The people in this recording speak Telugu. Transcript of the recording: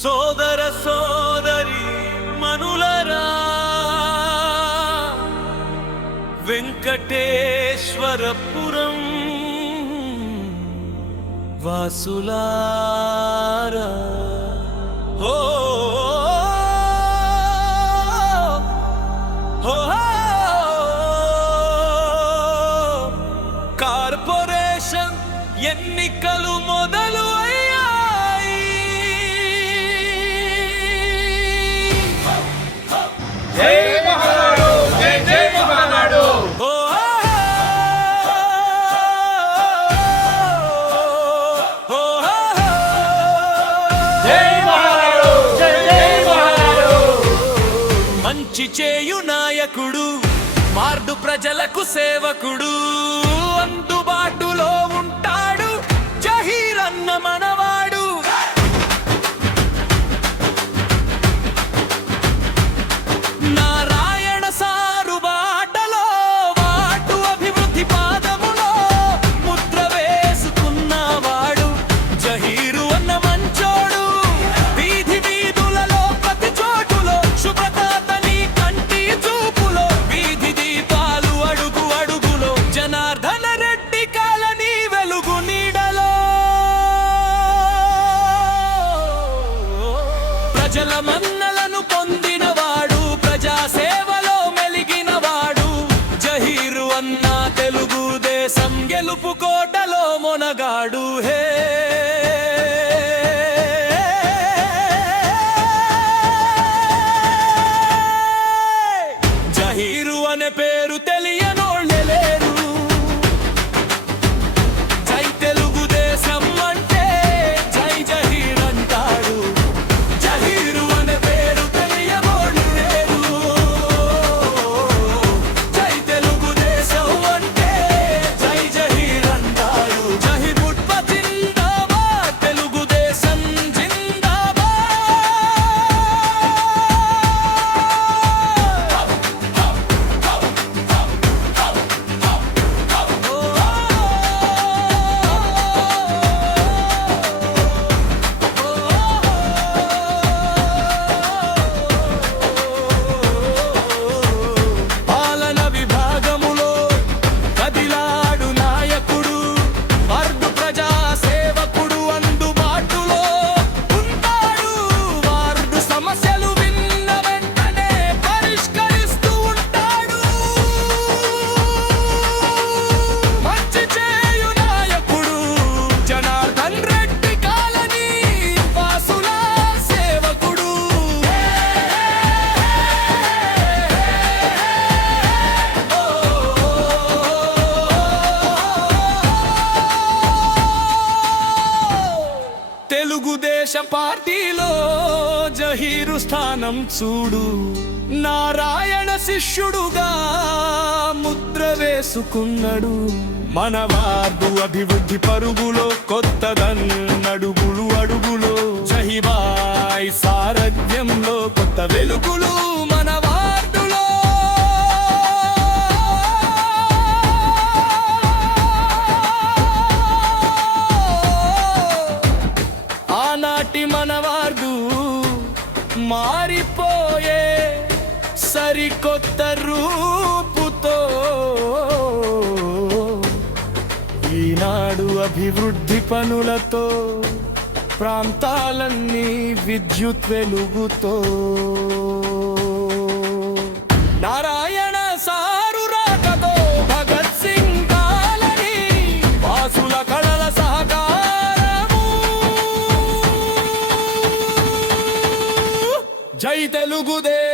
సోదర సోదరి మనులరా, వెంకటేశ్వరపురం వాసులారా, ఓ కార్పొరేషన్ ఎన్నికలు మొదలు అయ్యాయి. జై మహానాడు, జై జై మహానాడు. జై మహానాడు, జై జై మహానాడు. మంచి చేయు నాయకుడు, వార్డు ప్రజలకు సేవకుడు, అందుబాటులో ఉంటాడు జహీర్ అన్న మనవాడు. నారాయణ సారు బాటలో, వాటు అభివృద్ధి పాదములో ముద్ర వేసుకున్నవాడు జహీరు అన్న మంచోడు. వీధి వీధులలో ప్రతి చోటులో శుభ్రతని కంటి చూపులో, వీధి దీపాలు అడుగు అడుగులో, జనార్దన రెడ్డి కాలనీ వెలుగు నీడలో. ప్రజల మన్నలను పొందినవాడు, ప్రజా సేవలో మెలిగినవాడు జహీరు అన్న. తెలుగుదేశం గెలుపు కోటలో మొనగాడు. హే జహీరు అనే పేరు తెలియనోళ్ళే లేరు. జై తెలుగుదేశం అంటే జై జహీర్ అంటాడు. జహీరు అనే పేరు తెలియనోళ్ళు లేరు. జై తెలుగుదేశం అంటే జై జహీర్ అంటాడు. జహీర్ ముట్ప జిందాబాద్, తెలుగుదేశం జిందాబాద్. పాలన విభాగములో కదిలాడు నాయకుడు, వార్డు ప్రజా సేవకుడు, అందుబాటులో ఉంటాడు. వార్డు సమస్యలు విన్న వెంటనే పరిష్కరిస్తూ ఉంటాడు. మంచి చేయు నాయకుడు, జనార్దన్ రెడ్డి కాలనీ వాసుల సేవకుడు. తెలుగుదేశం పార్టీలో జహీరు స్థానం చూడు. నారాయణ శిష్యుడుగా ముద్ర వేసుకున్నాడు. మన వార్డు అభివృద్ధి పరుగులో కొత్తదన్నడుగులు అడుగులో, జహీబాయ్ సారథ్యంలో కొత్త వెలుగులు మన వార్డులో. ఆనాటి మన వార్డు మారిపోయే సరికొత్త రూపుతో, ఈనాడు అభివృద్ధి పనులతో, ప్రాంతాలన్నీ విద్యుత్ వెలుగుతో. నారాయణ సారు రాకతో భగత్ సింగ్ కాలనీ వాసుల కళల సహకారము. జై తెలుగుదేశం.